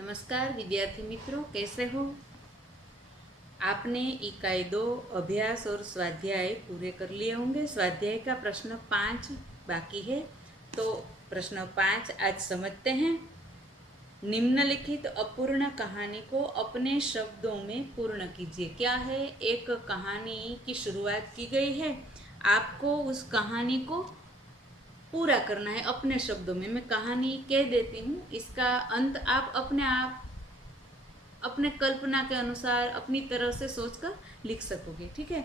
नमस्कार विद्यार्थी मित्रों, कैसे हो। आपने इकाई 2 अभ्यास और स्वाध्याय पूरे कर लिए होंगे। स्वाध्याय का प्रश्न 5 बाकी है, तो प्रश्न 5 आज समझते हैं। निम्नलिखित अपूर्ण कहानी को अपने शब्दों में पूर्ण कीजिए। क्या है, एक कहानी की शुरुआत की गई है, आपको उस कहानी को पूरा करना है अपने शब्दों में। मैं कहानी कह देती हूँ, इसका अंत आप अपने कल्पना के अनुसार अपनी तरह से सोचकर लिख सकोगे। ठीक है।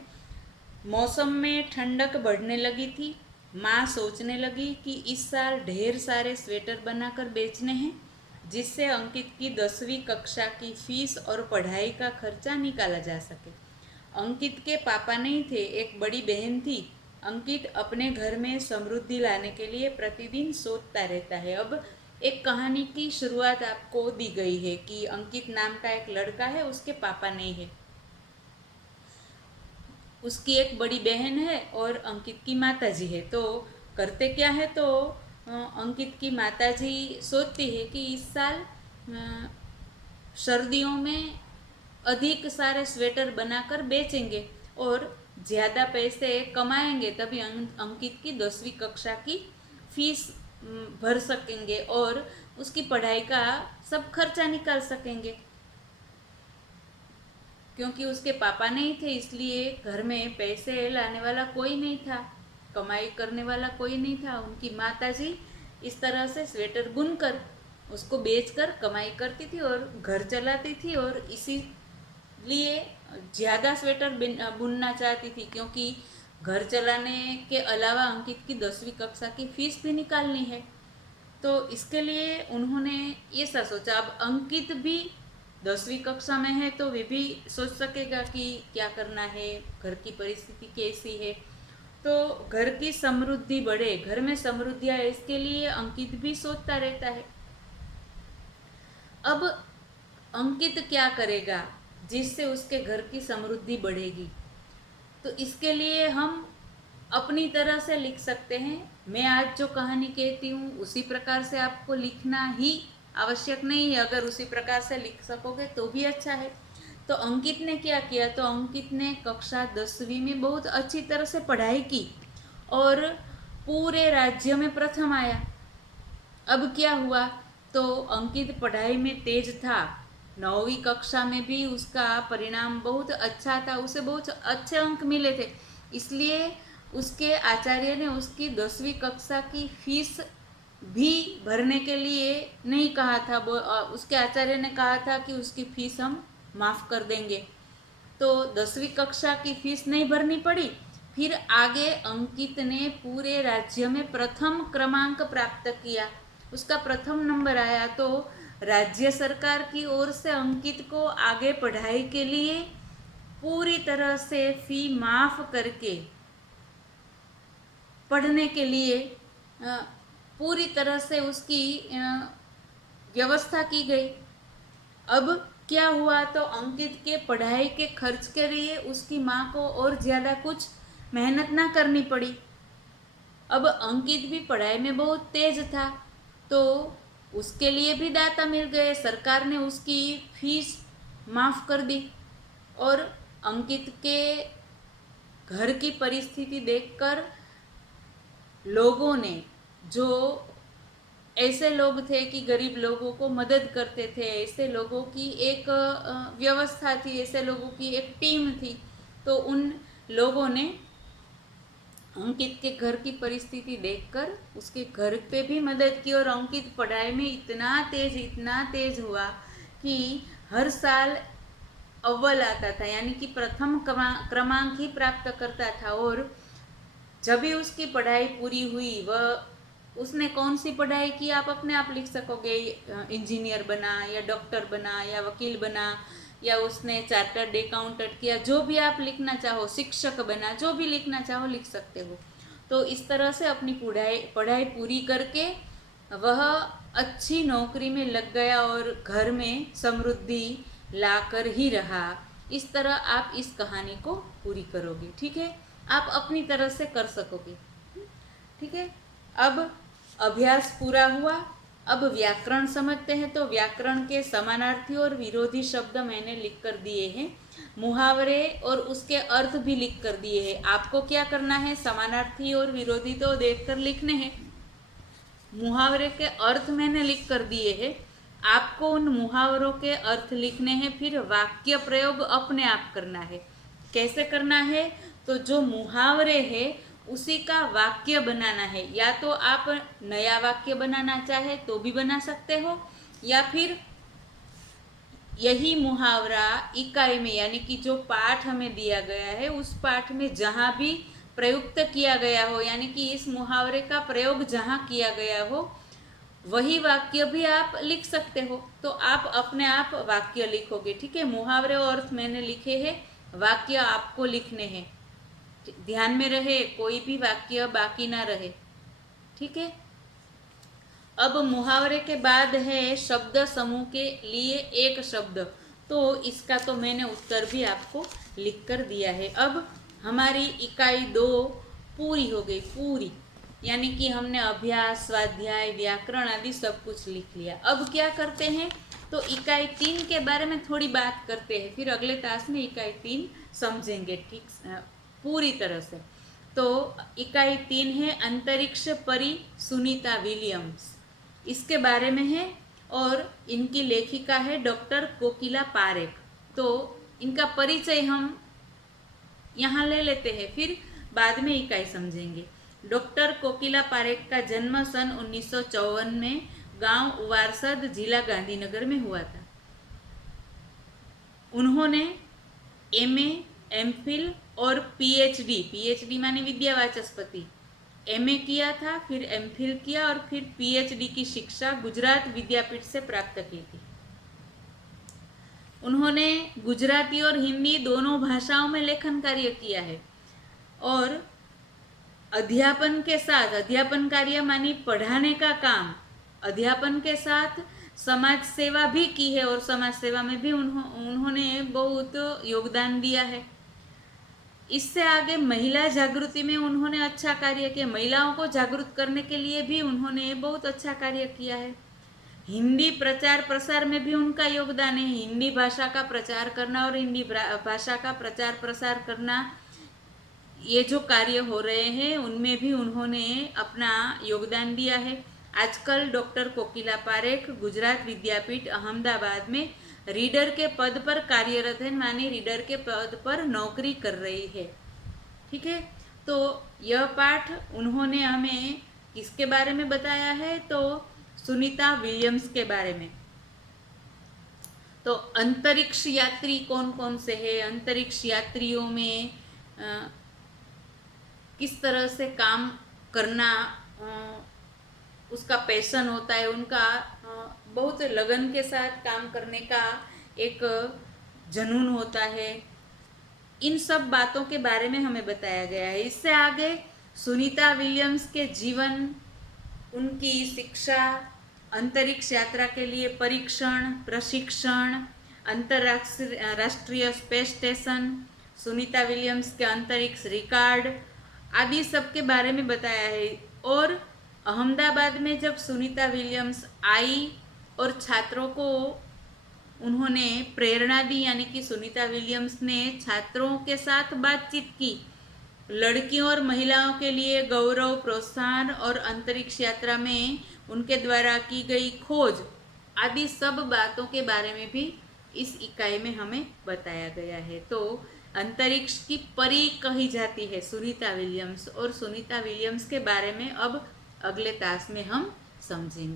मौसम में ठंडक बढ़ने लगी थी। माँ सोचने लगी कि इस साल ढेर सारे स्वेटर बनाकर बेचने हैं, जिससे अंकित की 10वीं कक्षा की फीस और पढ़ाई का खर्चा निकाला जा सके। अंकित के पापा नहीं थे, एक बड़ी बहन थी। अंकित अपने घर में समृद्धि लाने के लिए प्रतिदिन सोचता रहता है। अब एक कहानी की शुरुआत आपको दी गई है कि अंकित नाम का एक लड़का है, उसके पापा नहीं है, उसकी एक बड़ी बहन है और अंकित की माताजी है। तो करते क्या है, तो अंकित की माताजी सोचती है कि इस साल सर्दियों में अधिक सारे स्वेटर बनाकर बेचेंगे और ज़्यादा पैसे कमाएंगे, तभी अंकित की 10वीं कक्षा की फीस भर सकेंगे और उसकी पढ़ाई का सब खर्चा निकाल सकेंगे। क्योंकि उसके पापा नहीं थे, इसलिए घर में पैसे लाने वाला कोई नहीं था, कमाई करने वाला कोई नहीं था। उनकी माताजी इस तरह से स्वेटर बुनकर उसको बेचकर कमाई करती थी और घर चलाती थी, और इसीलिए ज़्यादा स्वेटर बुनना चाहती थी, क्योंकि घर चलाने के अलावा अंकित की 10वीं कक्षा की फीस भी निकालनी है। तो इसके लिए उन्होंने ऐसा सोचा। अब अंकित भी 10वीं कक्षा में है, तो वे भी सोच सकेगा कि क्या करना है, घर की परिस्थिति कैसी है। तो घर की समृद्धि बढ़े, घर में समृद्धि आए, इसके लिए अंकित भी सोचता रहता है। अब अंकित क्या करेगा जिससे उसके घर की समृद्धि बढ़ेगी, तो इसके लिए हम अपनी तरह से लिख सकते हैं। मैं आज जो कहानी कहती हूँ उसी प्रकार से आपको लिखना ही आवश्यक नहीं है। अगर उसी प्रकार से लिख सकोगे तो भी अच्छा है। तो अंकित ने क्या किया, तो अंकित ने कक्षा 10वीं में बहुत अच्छी तरह से पढ़ाई की और पूरे राज्य में प्रथम आया। अब क्या हुआ, तो अंकित पढ़ाई में तेज था। 9वीं कक्षा में भी उसका परिणाम बहुत अच्छा था, उसे बहुत अच्छे अंक मिले थे। इसलिए उसके आचार्य ने उसकी 10वीं कक्षा की फीस भी भरने के लिए नहीं कहा था। उसके आचार्य ने कहा था कि उसकी फीस हम माफ़ कर देंगे। तो 10वीं कक्षा की फीस नहीं भरनी पड़ी। फिर आगे अंकित ने पूरे राज्य में प्रथम क्रमांक प्राप्त किया, उसका प्रथम नंबर आया। तो राज्य सरकार की ओर से अंकित को आगे पढ़ाई के लिए पूरी तरह से फी माफ करके पढ़ने के लिए पूरी तरह से उसकी व्यवस्था की गई। अब क्या हुआ, तो अंकित के पढ़ाई के खर्च के लिए उसकी माँ को और ज़्यादा कुछ मेहनत ना करनी पड़ी। अब अंकित भी पढ़ाई में बहुत तेज था, तो उसके लिए भी दाता मिल गए। सरकार ने उसकी फीस माफ़ कर दी और अंकित के घर की परिस्थिति देखकर लोगों ने, जो ऐसे लोग थे कि गरीब लोगों को मदद करते थे, ऐसे लोगों की एक व्यवस्था थी, ऐसे लोगों की एक टीम थी, तो उन लोगों ने अंकित के घर की परिस्थिति देखकर उसके घर पे भी मदद की। और अंकित पढ़ाई में इतना तेज हुआ कि हर साल अव्वल आता था, यानी कि प्रथम क्रमांक ही प्राप्त करता था। और जब भी उसकी पढ़ाई पूरी हुई, वह उसने कौन सी पढ़ाई की आप अपने आप लिख सकोगे। इंजीनियर बना या डॉक्टर बना या वकील बना, या उसने चार्टर्ड अकाउंटेंट किया, जो भी आप लिखना चाहो, शिक्षक बना, जो भी लिखना चाहो लिख सकते हो। तो इस तरह से अपनी पढ़ाई पूरी करके वह अच्छी नौकरी में लग गया और घर में समृद्धि लाकर ही रहा। इस तरह आप इस कहानी को पूरी करोगे। ठीक है, आप अपनी तरह से कर सकोगे। ठीक है, अब अभ्यास पूरा हुआ। अब व्याकरण समझते हैं। तो व्याकरण के समानार्थी और विरोधी शब्द मैंने लिख कर दिए हैं, मुहावरे और उसके अर्थ भी लिख कर दिए हैं। आपको क्या करना है, समानार्थी और विरोधी तो देखकर लिखने हैं, मुहावरे के अर्थ मैंने लिख कर दिए हैं, आपको उन मुहावरों के अर्थ लिखने हैं, फिर वाक्य प्रयोग अपने आप करना है। कैसे करना है, तो जो मुहावरे है उसी का वाक्य बनाना है। या तो आप नया वाक्य बनाना चाहे तो भी बना सकते हो, या फिर यही मुहावरा इकाई में यानी कि जो पाठ हमें दिया गया है उस पाठ में जहाँ भी प्रयुक्त किया गया हो, यानी कि इस मुहावरे का प्रयोग जहाँ किया गया हो वही वाक्य भी आप लिख सकते हो। तो आप अपने आप वाक्य लिखोगे, ठीक है। मुहावरे और अर्थ मैंने लिखे हैं, वाक्य आपको लिखने हैं। ध्यान में रहे, कोई भी वाक्य बाकी ना रहे, ठीक है। अब मुहावरे के बाद है शब्द समूह के लिए एक शब्द, तो इसका तो मैंने उत्तर भी आपको लिख कर दिया है। अब हमारी इकाई 2 पूरी हो गई, पूरी, यानी कि हमने अभ्यास, स्वाध्याय, व्याकरण आदि सब कुछ लिख लिया। अब क्या करते हैं, तो इकाई 3 के बारे में थोड़ी बात करते हैं, फिर अगले क्लास में इकाई 3 समझेंगे ठीक पूरी तरह से। तो इकाई 3 है अंतरिक्ष परी सुनीता विलियम्स, इसके बारे में है, और इनकी लेखिका है डॉक्टर कोकिला पारेख। तो इनका परिचय हम यहाँ ले लेते हैं, फिर बाद में इकाई समझेंगे। डॉक्टर कोकिला पारेख का जन्म सन 1954 में गांव उवारसद, जिला गांधीनगर में हुआ था। उन्होंने एमए, एमफिल और पीएचडी माने विद्यावाचस्पति, एमए किया था, फिर एमफिल किया और फिर पीएचडी की शिक्षा गुजरात विद्यापीठ से प्राप्त की थी। उन्होंने गुजराती और हिंदी दोनों भाषाओं में लेखन कार्य किया है, और अध्यापन के साथ, अध्यापन कार्य मानी पढ़ाने का काम, अध्यापन के साथ समाज सेवा भी की है, और समाज सेवा में भी उन्होंने बहुत योगदान दिया है। इससे आगे महिला जागृति में उन्होंने अच्छा कार्य किया, महिलाओं को जागरूक करने के लिए भी उन्होंने बहुत अच्छा कार्य किया है। हिंदी प्रचार प्रसार में भी उनका योगदान है, हिंदी भाषा का प्रचार करना और हिंदी भाषा का प्रचार प्रसार करना, ये जो कार्य हो रहे हैं उनमें भी उन्होंने अपना योगदान दिया है। आजकल डॉक्टर कोकिला पारेख गुजरात विद्यापीठ अहमदाबाद में रीडर के पद पर कार्यरत है, माने रीडर के पद पर नौकरी कर रही है, ठीक है। तो यह पाठ उन्होंने हमें किसके बारे में बताया है, तो सुनीता विलियम्स के बारे में। तो अंतरिक्ष यात्री कौन कौन से है, अंतरिक्ष यात्रियों में किस तरह से काम करना उसका पैशन होता है, उनका बहुत लगन के साथ काम करने का एक जुनून होता है, इन सब बातों के बारे में हमें बताया गया है। इससे आगे सुनीता विलियम्स के जीवन, उनकी शिक्षा, अंतरिक्ष यात्रा के लिए परीक्षण, प्रशिक्षण, अंतरराष्ट्रीय स्पेस स्टेशन, सुनीता विलियम्स के अंतरिक्ष रिकॉर्ड आदि सब के बारे में बताया है। और अहमदाबाद में जब सुनीता विलियम्स आई और छात्रों को उन्होंने प्रेरणा दी, यानी कि सुनीता विलियम्स ने छात्रों के साथ बातचीत की, लड़कियों और महिलाओं के लिए गौरव, प्रोत्साहन और अंतरिक्ष यात्रा में उनके द्वारा की गई खोज आदि सब बातों के बारे में भी इस इकाई में हमें बताया गया है। तो अंतरिक्ष की परी कही जाती है सुनीता विलियम्स, और सुनीता विलियम्स के बारे में अब अगले क्लास में हम समझेंगे।